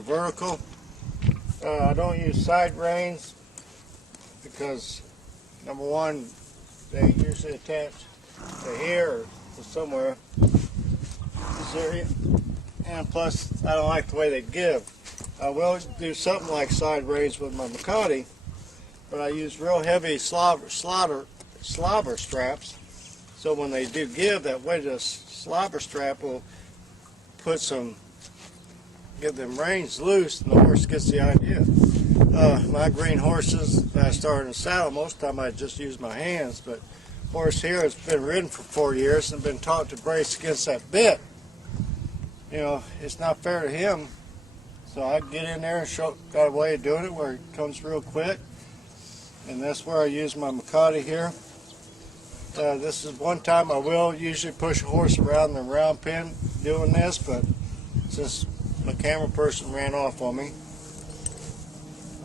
a vertical. I don't use side reins because, number one, they usually attach to here or to somewhere, this area, and plus I don't like the way they give. I will do something like side reins with my Makati, but I use real heavy slobber straps, so when they do give, that way the slobber strap will get them reins loose and the horse gets the idea. My green horses that I started in the saddle, most of the time I just use my hands, but horse here has been ridden for 4 years and been taught to brace against that bit. You know, it's not fair to him, so I get in there and got a way of doing it where it comes real quick, and that's where I use my Makati here. This is one time I will usually push a horse around the round pen doing this, but since my camera person ran off on me,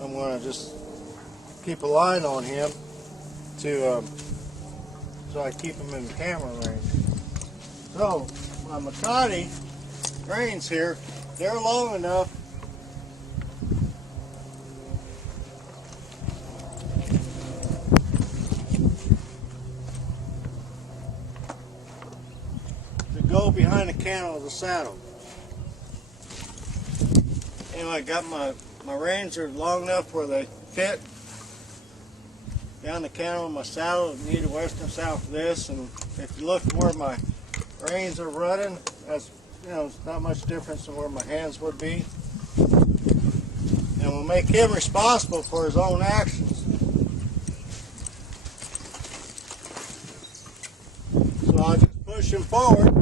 I'm going to just keep a line on him so I keep him in the camera range. So my Makati reins here, they're long enough to go behind the cantle of the saddle. Anyway, I got my reins are long enough where they fit down the cantle of my saddle. I need a Western saddle for this, and if you look where my reins are running, that's, you know, it's not much difference than where my hands would be. And we'll make him responsible for his own actions. So I'll just push him forward.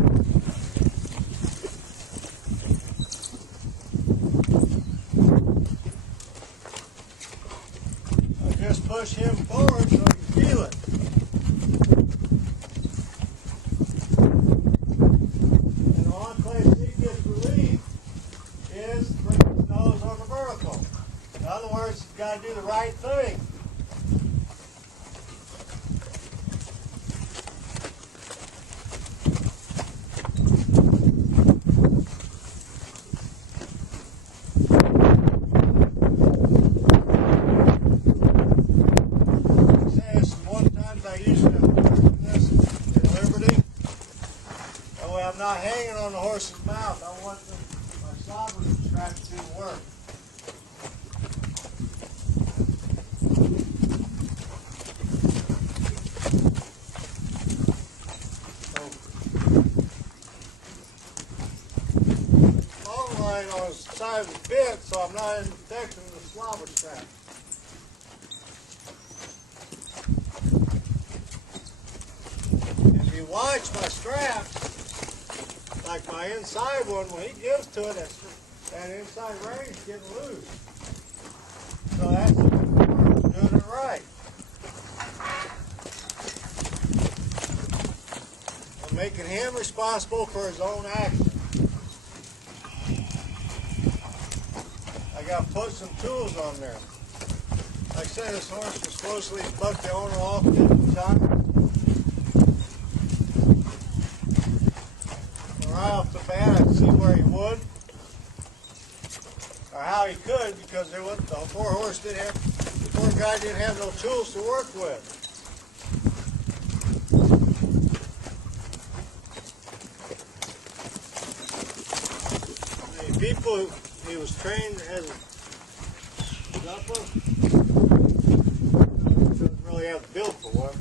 Just push him forward so he can feel it. And the only place he gets relief is bring his nose on the vertical. In other words, he's got to do the right thing. I'm not hanging on the horse's mouth. I want my slobber strap to do the work. So, long line on the side of the bit, so I'm not infecting the slobber strap. If you watch my straps, like my inside one, when he gives to it, that inside range getting loose. So that's doing it right. I'm making him responsible for his own action. I got to put some tools on there. Like I said, this horse was supposedly buck the owner off 50 times. Right off the bat, I'd see where he would, or how he could, because the poor guy didn't have no tools to work with. The people he was trained as a jumper, doesn't really have the build for one.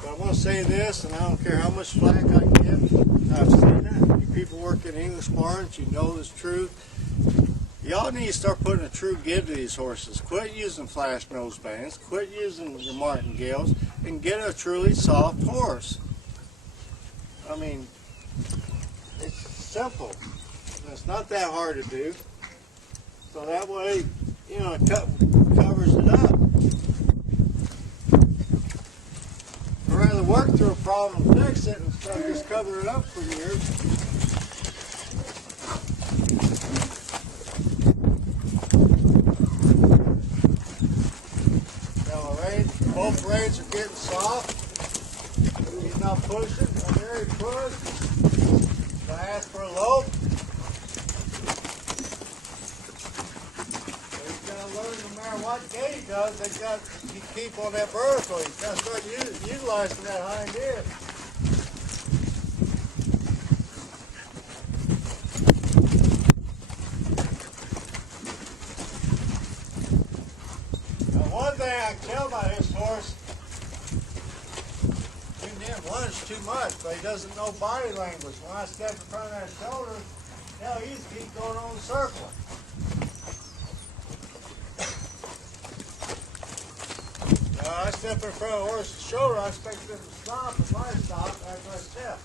But I want to say this, and I don't care how much flack I get. I've seen that. You people work in English barns, you know this truth. Y'all need to start putting a true give to these horses. Quit using flash nose bands, quit using your martingales, and get a truly soft horse. I mean, it's simple. It's not that hard to do. So that way, you know, it covers it up. I'd rather work through a problem and fix it instead of just cover it up for years. Now both reins are getting soft. He's not pushing. There he pushed. So I ask for a lope. what gait does, you keep on that vertical. You got to start utilizing that hind end. Now, one thing I can tell by this horse, he didn't lunge too much, but he doesn't know body language. When I step in front of that shoulder, hell, he's keep going on circling. I step in front of the horse's shoulder, I expect him to stop, and I stop after I step.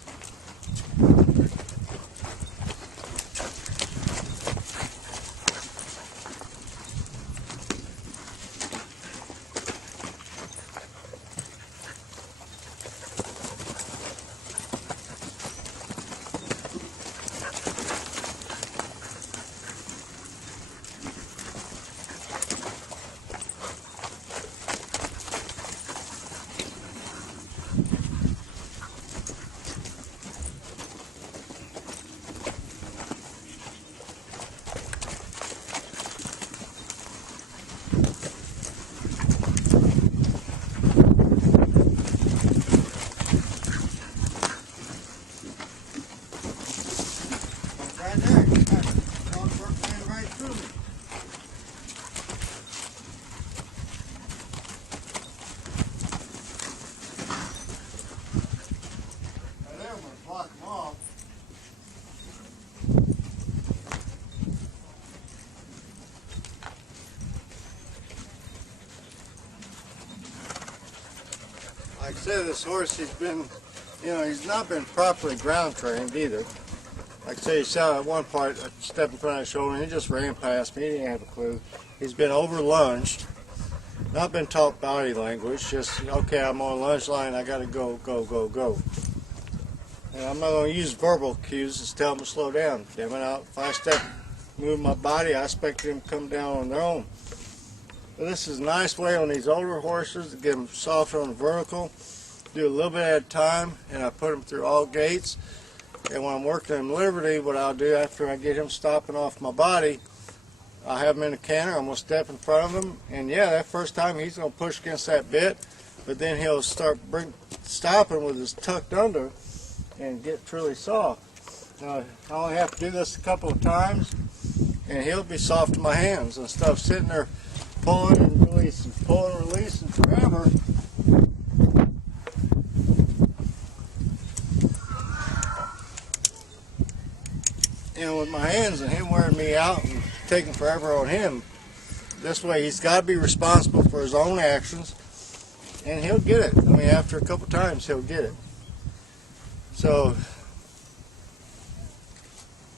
Right there, you got the working right through me. Right there, I'm going to block them off. Like I said, this horse, he's not been properly ground trained either. Like I say, you saw at one part, I stepped in front of his shoulder, and he just ran past me. He didn't have a clue. He's been over lunged, not been taught body language, just, okay, I'm on a lunge line, I got to go, go, go, go. And I'm not going to use verbal cues, just tell them to slow down. Damn it, if I step, move my body, I expect them to come down on their own. But this is a nice way on these older horses to get them softer on the vertical. Do a little bit at a time, and I put them through all gaits. And when I'm working in Liberty, what I'll do after I get him stopping off my body, I'll have him in a canter. I'm going to step in front of him. And yeah, that first time he's going to push against that bit, but then he'll start stopping with his tucked under and get truly soft. Now, I only have to do this a couple of times, and he'll be soft in my hands instead of sitting there pulling and releasing, pulling and releasing forever. With my hands and him wearing me out and taking forever on him. This way he's got to be responsible for his own actions, and he'll get it. I mean, after a couple times he'll get it. So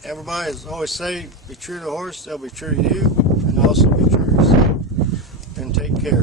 everybody always say, be true to the horse, they'll be true to you, and also be true to yourself. And take care.